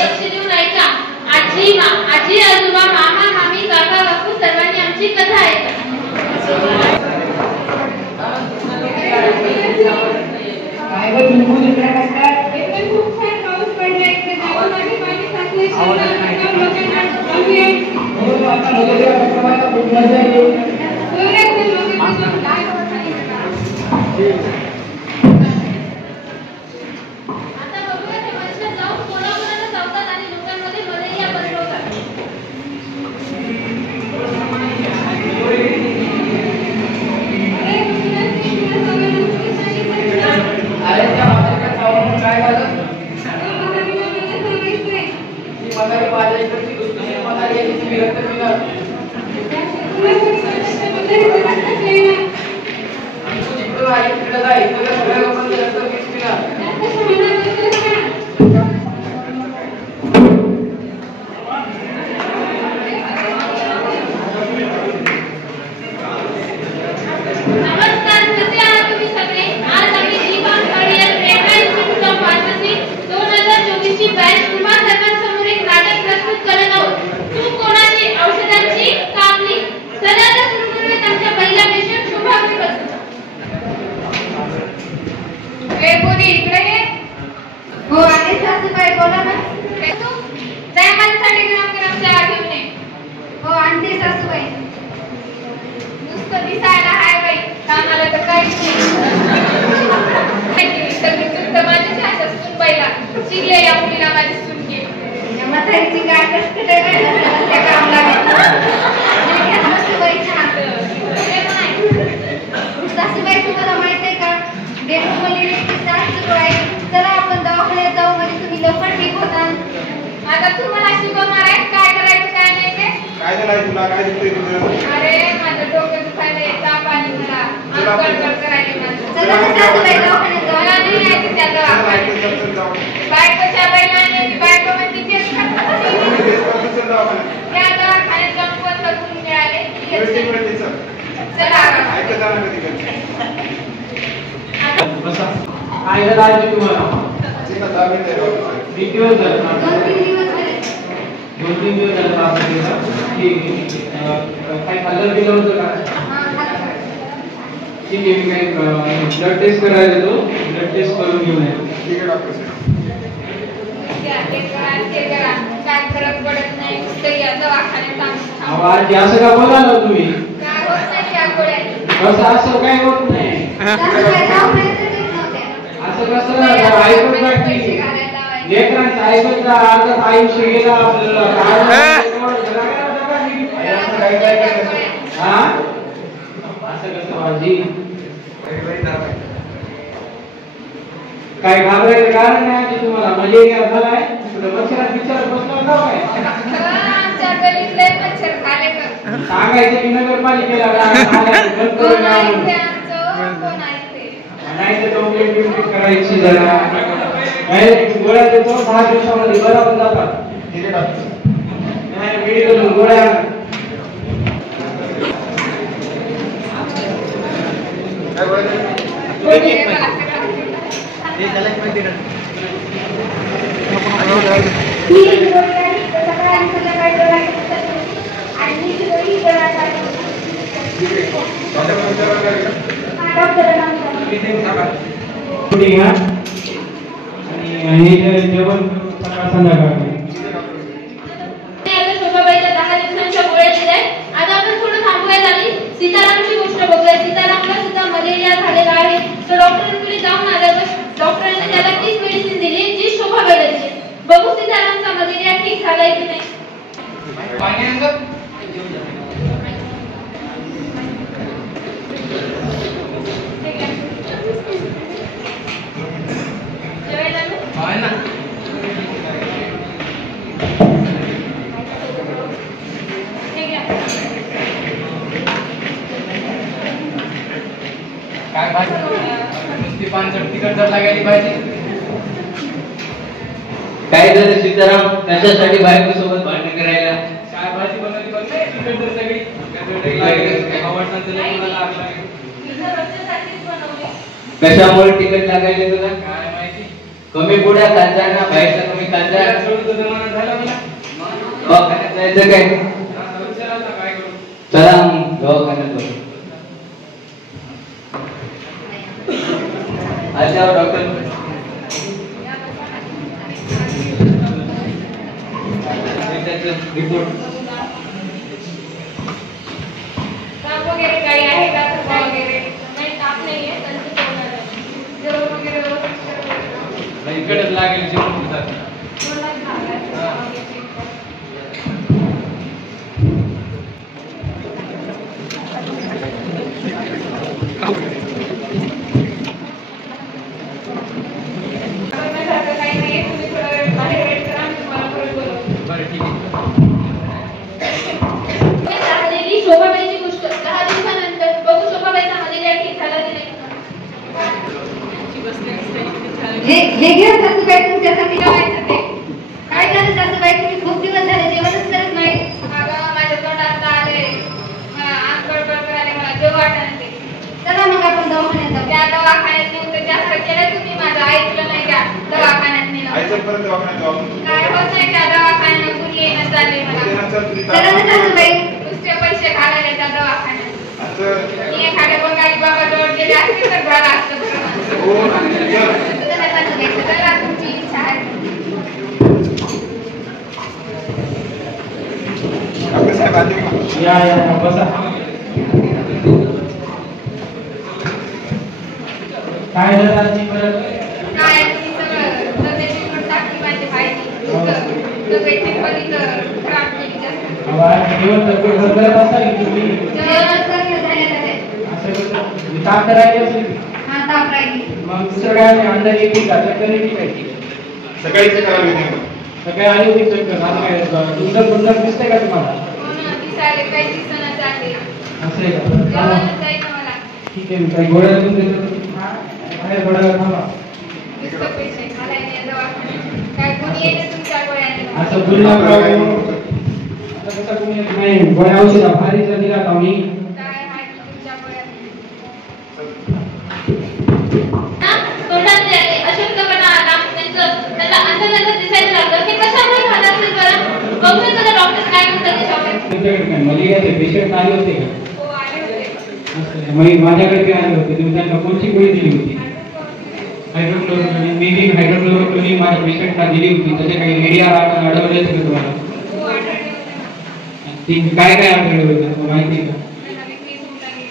लक्ष देऊन ऐका. आजी आजोबा मामा मामी काका काकू सर्वांनी आमची कथा ऐका. खूप छान पाऊस पडलाय. ब्लड टेस्ट करायला देतो. ब्लड टेस्ट करून घेऊन ये. ठीक आहे डॉक्टर साहेब. आवाज असं का बोलायला तुम्ही? असं काय होत नाही. असं कसं ऐकत नाही. लेकरांचं ऐकत अर्धा आयुष्य गेला आपल्याला. असं कसं भाजी काय घाबरायचं कारण नाही. तुम्हाला मलेरिया झालाय. मच्छरात बिचार बसला का काय? सांगायचं की नगरपालिकेला नाही तर कंप्लेंट करायची. जरा गोळ्या देतो 10 दिवसामध्ये बरा होऊन जातात. मेडिकल गोळ्या जेवण सकाळ संध्याकाळ. शोभाबाईला 10 दिवसांच्या गोळ्या दिल्या. आता आपण थोडं थांबूया झाली. सीतारामची गोष्ट बघूया. सीतारामला सुद्धा मलेरिया झालेला आहे. तो डॉक्टरांकडे जाऊन आल्यावर डॉक्टरांनी त्याला तीच मेडिसिन दिली जी शोभाबाईला दिली. बघू सीतारामचा मलेरिया ठीक झालाय की नाही. काय भाजी नुसती पानसट तिखट जर लागायली भाजी. काय झालं सीताराम? कशासाठी बायको सोबत भांडण करायला? काय भाजी बनवली बघ नाही तिखट जर सगळी कशामुळे तिखट लागायले तुला? काय माहिती. कमी पुड्या कांदा ना बाहेरचा कमी कांदा. त्याचं काय? चला मग दवाखान्यात बघू. अच्छा डॉक्टर रिपोर्ट ताप वगैरे काही आहे का? थकवा वगैरे नाही, ताप नाहीये, त्यांचं जेवण वगैरे व्यवस्थित इकडेच लागेल जेवण जाते. काही नाहीये, तुम्ही थोडा वेळ बाहेर वेट करा, मी तुम्हाला परत बोलवते. बरं ठीक आहे. झालेली शोभाबाईची गोष्ट 10 दिवसानंतर बघू शोभाबाईचा मलेरिया ठीक झाला की नाही. हे घ्या सासूबाई, तुमच्यासाठी लावायचं ते. काय झालं सासूबाई, तुम्ही खूप दिवस झाले जेवणच करत नाही. अगं माझ्या तोंडात आले, मला अंग गडबड करायला, मला जेव वाटत नाही. चला मग आपण दवाखान्यात जाऊ. त्या दवाखान्यात नेऊन तर जास्त केलं तुम्ही, माझं ऐकलं नाही त्या दवाखान्यात नेलं. काय होत नाही त्या दवाखान्यात, कुणी येणं चाललंय मला. चला ना सासूबाई. नुसते पैसे घालायला त्या दवाखान्यात. मी एखाद्या बंगाली बाबा जवळ गेले असते तर झालं असतं बरं. चला सासूबाई. चला, तुमची इच्छा आहे. या बसा. काय झालं आजी परत? काय तुम्ही सगळं तब्येतीत पण टाकली माझी माहिती. तब्येतीत पण इथं खराब केली जास्त. जेवण तर करत असाल की तुम्ही? जेवण करणं झालेलं आहे. असं कसं? ताप करायची असेल की? हा, ताप राहिली. मग दुसरं काय नाही, अंदाज येते का? चक्कर येते काय? सकाळी आली होती चक्कर. आता काय दुसरं दिसतंय का तुम्हाला? हो ना, दिसायला काही दिसणं चालले. असं आहे का? जेवणच जाईल ना मला. ठीक आहे, मी काही गोळ्या देऊन देतो. बाहेर थोडा वेळ थांबा. नुसतं पैसे घालायला या दवाखान्यात. काय कोणी येते तुमच्या गोळ्याने? असं बोलला आता कसं कोणी येत नाही. गोळ्या औषधा भारी जर दिला का मी काय आहे तुमच्या गोळ्यात? हा, तोंडात अशक्तपणा आला, त्यांना अंधारात दिसायला लागलं. हे कशामुळे झालं असेल बरं? बघूया जरा डॉक्टर काय म्हणतात त्याच्यावर. तुमच्याकडे काय मलेरियाचे पेशंट आले होते का? हो, आले होते. असं आहे. मग माझ्याकडे काय आले होते? तुम्ही त्यांना कोणती गोळी दिली होती? हायड्रोक्लोरोक्विन. मी ती हायड्रोक्लोरोक्विन माझ्या पेशंटला दिली होती. त्याचे काही एरिया आढळले होते का तुम्हाला? हो, आढळले होते. ती काय काय आढळले होते तुम्हाला माहिती आहे का? त्यांना विक्रीस होऊन लागली,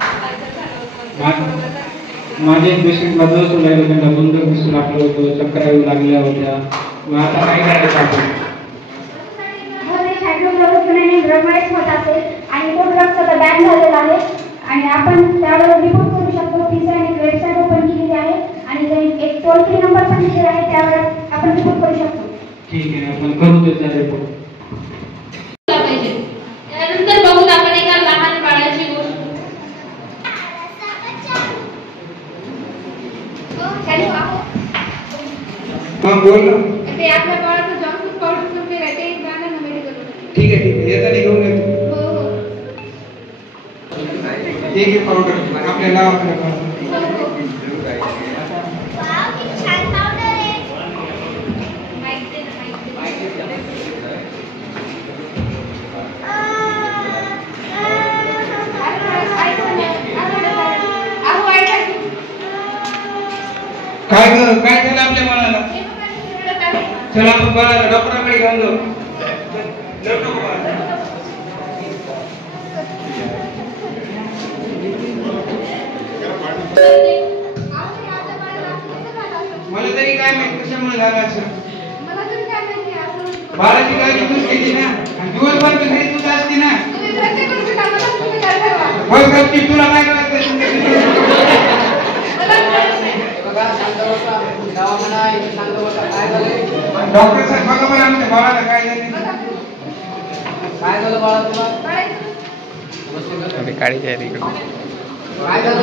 अल्सर झालं होतं. माझे पेशंटला जर सोडायला त्यांना बंद दिसू लागलं होतं, चक्कर येऊ लागल्या होत्या. मग आता काय करायचं आपण? हायड्रोक्लोरोक्विन ड्रगमुळेच होत असेल आणि तो ड्रग सध्या बॅन झालेला आहे आणि आपण त्यावर रिपोर्ट करू शकतो. तिसऱ्याने एक वेबसाईट ओपन केलेली आहे आणि एक टोल फ्री नंबर पण दिलेला आहे, त्यावर आपण रिपोर्ट करू शकतो. ठीक आहे, आपण करू त्याचा रिपोर्ट. पाहिजे. त्यानंतर बघू आपण एका लहान बाळाची गोष्ट. बोल ना. ते आपल्या बाळाचं जंक फूड पावडर संपलेलं आहे, ते जाणार ना मेडिकलमध्ये. ठीक आहे, येताना घेऊन येतो. हो हो ठीक आहे, पावडर आपल्याला काय झालं आपल्या बाळाला? चला आपण बाळाला डॉक्टरांकडे घेऊन जाऊ. मला तरी काय माहित कशामुळे झालं असं. बाळाची काळजी तूच घेते ना आणि दिवसभर तू घरी तूच असते ना. होय करते, तुला काय करायचं? डॉक्टर साहेब बघा बरं आमच्या बाळाला काय झालं. काय झालं बाळा तुला? काळी जाईल इकडे. काय झालं?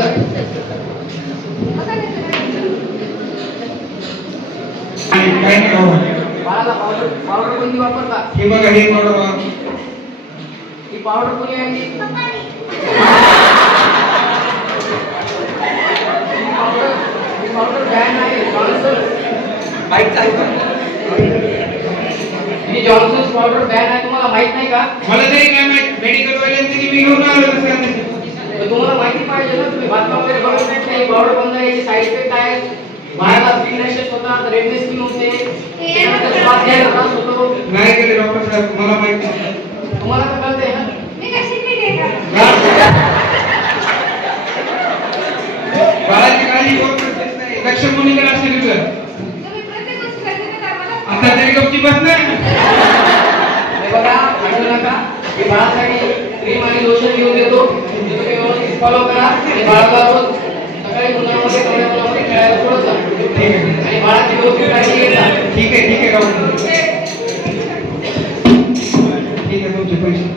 काय नाही बाबा. बाळाला पावडर पावडर कोणती वापरता? हे बघा, हे पावडर. ही पावडर कोणी आणली? ही पावडर बॅन आहे. जॉन्सन. ही जॉन्सन पावडर बॅन आहे तुम्हाला माहित नाही का? मला तरी काय माहित, मेडिकल वाल्यांनी मी घेऊन आलो तसं. तर तुम्हाला माहिती पाहिजे ना, तुम्ही बातम्या वगैरे बघत नाही का? ही पावडर बंद आहे, याचे साईड इफेक्ट आहे. बाळाला स्किन रॅशेस होतात, रेडनेस स्किन होते, त्यानंतर श्वास घ्यायला त्रास होतो. नाही केले डॉक्टर साहेब, मला माहित नाही. तुम्हाला तर कळतंय ना? बाळाची काळजी कोण करतेच नाही, लक्ष कोणीकडे असेल तुझं. आता तरी गपची बस नाही. हे बघा, भांडू नका. मी बाळासाठी क्रीम आणि लोशन घेऊन देतो, ते तुम्ही व्यवस्थित फॉलो करा. आणि बाळाला रोज सकाळी उन्हामध्ये कवड्या उन्हामध्ये खेळायला सोडत जा. ठीक आहे, आणि बाळाची व्यवस्थित काळजी घेत जा. ठीक आहे, ठीक आहे डॉक्टर. ठीक आहे, तुमचे पैसे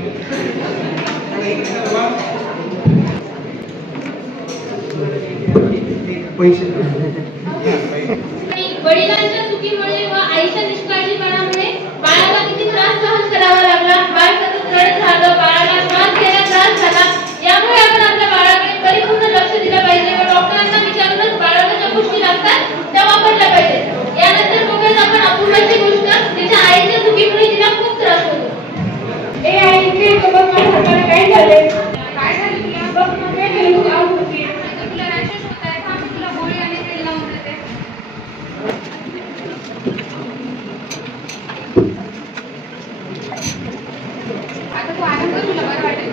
वडिलांच्या चुकीमुळे व आईच्या निष्काळजीपणामुळे बाळाला किती त्रास सहन करावा लागला. बाळ सतत रडत राहिलं, बाळाला श्वास घ्यायला त्रास झाला. यामुळे आपण आपल्या बाळाकडे परिपूर्ण लक्ष दिलं पाहिजे व डॉक्टरांना विचारूनच बाळाला ज्या गोष्टी लागतात त्या वापरल्या पाहिजेत. यानंतर बघूयात आपण अपूर्वाची गोष्ट. तिच्या आईच्या चुकीमुळे तिला खूप त्रास होतो. ए आई, ते बघ माझ्या हाताला काय झाले? काय झालं तुला? बघ ना, काय झालं? तू आग होती. तुला रॅशेस होत आहेत, थांब तुला गोळी आणि तेल लावून देते. आता तू आनंद कर, तुला बरं वाटेल.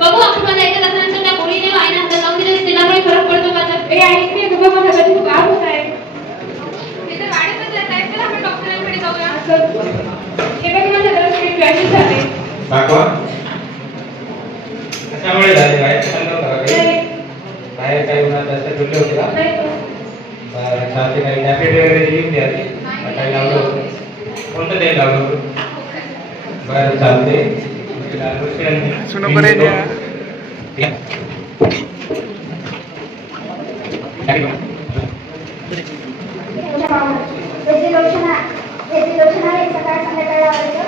बघू आपण ऐकत असल्यानंतर त्या गोळीने आईने हातात लावून दिले, तेलामुळे फरक पडतो का? ए आई, ते बघ माझ्या हाताला खूप आग होत आहे. मी तर गाडीतच जात आहे, चला आपण डॉक्टरांकडे जाऊया. हे बघ माझ्या हाताला खूप रॅशेस झाले. दाखवा. कशामुळे झाले? बाहेर चाललं होतं का काही? बाहेर काही उन्हात जास्त फिरले होते का? नाही तो. बरं, चालते. काही टॅब्लेट वगैरे दिली होती आधी? काही लावलं होतं? कोणतं तेल लावलं होतं? बरं, चालते. सुनो बरे द्या. त्याची लोशन आहे, सकाळ संध्याकाळी लावायचं.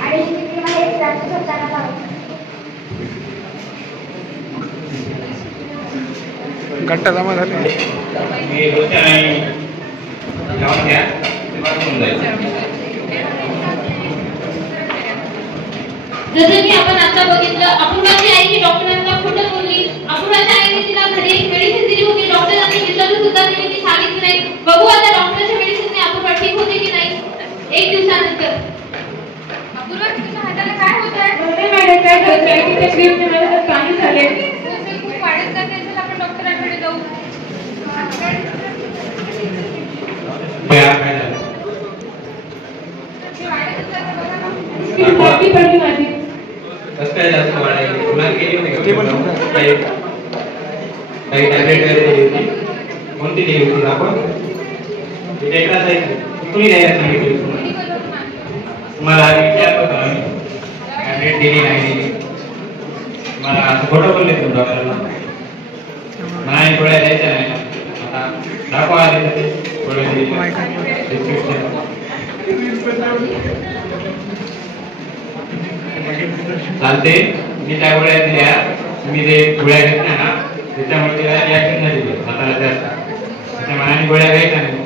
आणि ही क्रीम आहे, रात्री झोपताना लावायचं. घट्ट जमा झाले. मी लोशन आणि लावून घ्या, ते बरं होऊन जाईल. जसं की आपण आता बघितलं, अपूर्वाची आई ही डॉक्टरांना खोटं बोलली. अपूर्वाच्या आईने तिला घरी मेडिसिन दिली होती, डॉक्टरांनी विचारून सुद्धा तिने ती सांगितली नाही. बघू आता डॉक्टरच्या मेडिसिनने अपूर्वा ठीक होते की नाही. एक दिवसानंतर अपूर्वा, तुझ्या हाताला काय होत आहे? नाही मॅडम, काय झालं? त्या क्रीमने माझ्या हातात पाणी झाले. खूप वाढत जाते, चल आपण डॉक्टरांकडे जाऊ. काय झालं? स्किन मोठी पडली माझी. कसं काय जास्त वाढायला? उन्हात गेली होती का? काही टॅब्लेट वगैरे दिली होती? कोणती दिली होती आपण? तिथे एकदा जायचं, कुणी द्यायला सांगितली तुम्हाला? विचारतो का आम्ही? टॅब्लेट दिली नाही दिली? मला असं खोटं बोलले तुम्ही डॉक्टरला? नाही, गोळ्या द्यायच्या नाही. आता दाखवा आले तर ते गोळ्या प्रिस्क्रिप्शन. चालते. मी त्या गोळ्या दिल्या, तुम्ही जे गोळ्या घेतल्या ना त्याच्यामुळे तिला रिॲक्शन झाली हाताला जास्त. त्याच्या मनाने गोळ्या घ्यायच्या नाही.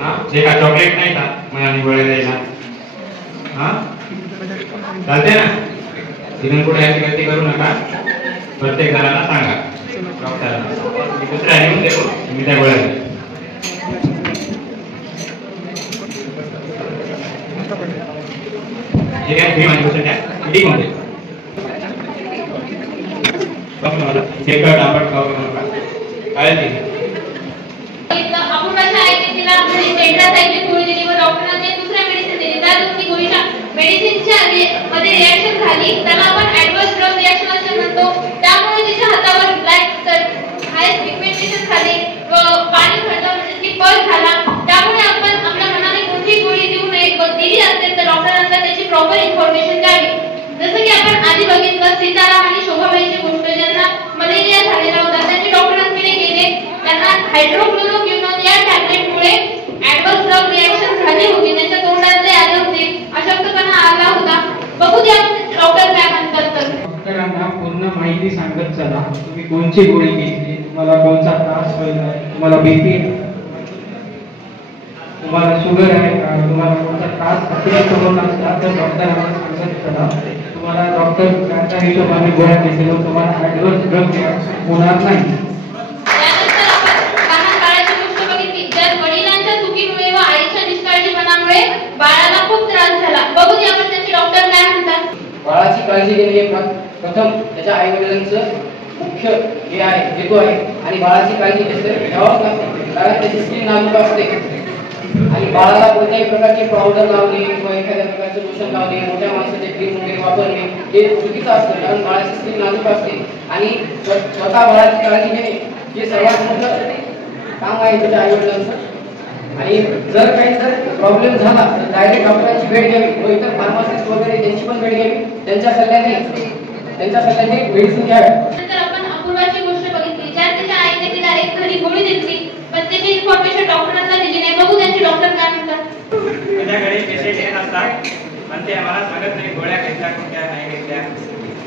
हा, जे का चॉकलेट नाही का मनाने गोळ्या द्यायला? हा, चालते ना? तिथून कुठे याची गती करू नका. प्रत्येक जणांना सांगा डॉक्टरांना. मी दुसऱ्या घेऊन देतो, मी त्या गोळ्या घ्या. ठीक आहे, मी माझी गोष्ट घ्या. ठीक होते. आपण खाऊ नका. काय अपूर्वाच्या आईने तिला टेट्रासाइक्लिन गोळी दिली व डॉक्टरांनी दुसऱ्या मेडिसिन दिली. त्या दोन्ही गोळीच्या मेडिसिनच्या मध्ये रिॲक्शन झाली, त्याला आपण ऍडव्हर्स ड्रग रिॲक्शन असे म्हणतो. त्यामुळे तिच्या हातावर ब्लॅक हाय पिगमेंटेशन झाले व पाणी खळतं, म्हणजे की पल्स झाला. त्यामुळे आपण आपल्या मनाने कोणतीही गोळी देऊ नये व दिली असेल तर डॉक्टरांना त्याची प्रॉपर इन्फॉर्मेशन द्यावी. जसं की आपण आधी बघितलं, सीताराम आणि शोभाबाईची गोष्ट. ज्यांना मलेरिया झालेला होता, त्यांनी डॉक्टरांकडे गेले. त्यांना हायड्रोक्लोरोक्विनोन या टॅब्लेटमुळे ऍडव्हर्स ड्रग रिॲक्शन झाली होती. त्यांच्या तोंडातले आले होते, अशक्तपणा आला होता. बघू द्या डॉक्टर काय म्हणतात. तर डॉक्टरांना पूर्ण माहिती सांगत चला. तुम्ही कोणची गोळी घेतली, तुम्हाला कोणता त्रास होईल, तुम्हाला बीपी, तुम्हाला शुगर आहे का, तुम्हाला कोणता त्रास अतिरिक्त होत असला तर डॉक्टर आम्हाला सांगत चला. तुम्हाला डॉक्टर त्या हिशोबाने गोळ्या देतील, तुम्हाला ऍडव्हर्स ड्रग होणार नाही. त्यानंतर आपण लहान बाळाची गोष्ट बघितली. जर वडिलांच्या चुकीमुळे व आईच्या निष्काळजीपणामुळे बाळाला खूप त्रास झाला. बघूया आपण त्याचे डॉक्टर काय म्हणतात. बाळाची काळजी घेणे हे प्रथम त्याच्या आई वडिलांचं मुख्य हे आहे, हेतू आहे. आणि बाळाची काळजी घ्यावंच लागते, कारण त्याची स्किन नाजूक असते. आणि बाळाला कोणत्याही प्रकारचे पावडर लावणे किंवा एखाद्या प्रकारचं लोशन लावणे, मोठ्या माणसाचे क्रीम वगैरे वापरणे हे चुकीचं असतं, कारण बाळाची स्किन नाजूक असते. आणि स्वतः बाळाची काळजी घेणे हे सर्वात मोठं काम आहे त्याच्या आई वडिलांचं. आणि जर प्रॉब्लेम झाला तर डायरेक्ट डॉक्टरांची भेट घ्यावी व इतर फार्मासिस्ट वगैरे त्यांची पण भेट घ्यावी. त्यांच्या सल्ल्याने मेडिसिन घ्यावे. नंतर आपण अपूर्वाची गोष्ट बघितली. ज्यात तिच्या आईने तिला एक घरी गोळी दिली पण त्याची इन्फॉर्मेशन डॉक्टरांना दिली नाही. बघू त्यांचे डॉक्टर काय म्हणतात. माझ्याकडे पेशंट येत असतात पण ते आम्हाला सांगत नाही गोळ्या घेतल्या कोणत्या नाही घेतल्या.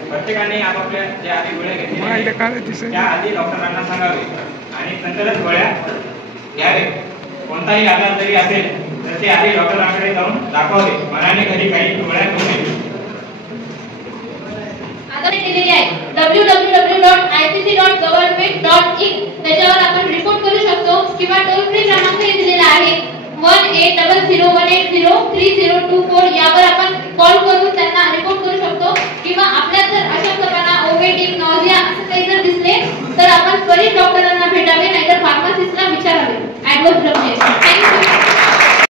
प्रत्येकाने आपापल्या ज्या आधी गोळ्या घेतल्या त्या आधी डॉक्टरांना सांगावे आणि नंतरच गोळ्या घ्यावे. कोणताही आजार जरी असेल तर ते आधी डॉक्टरांकडे जाऊन दाखवावे. मनाने घरी काही गोळ्या घेऊ नये. आता दिलेली आहे www.icc.government.in. त्याच्यावर आपण रिपोर्ट करू शकतो किंवा टोल फ्री क्रमांक दिलेला आहे 1800 180 3024. यावर आपण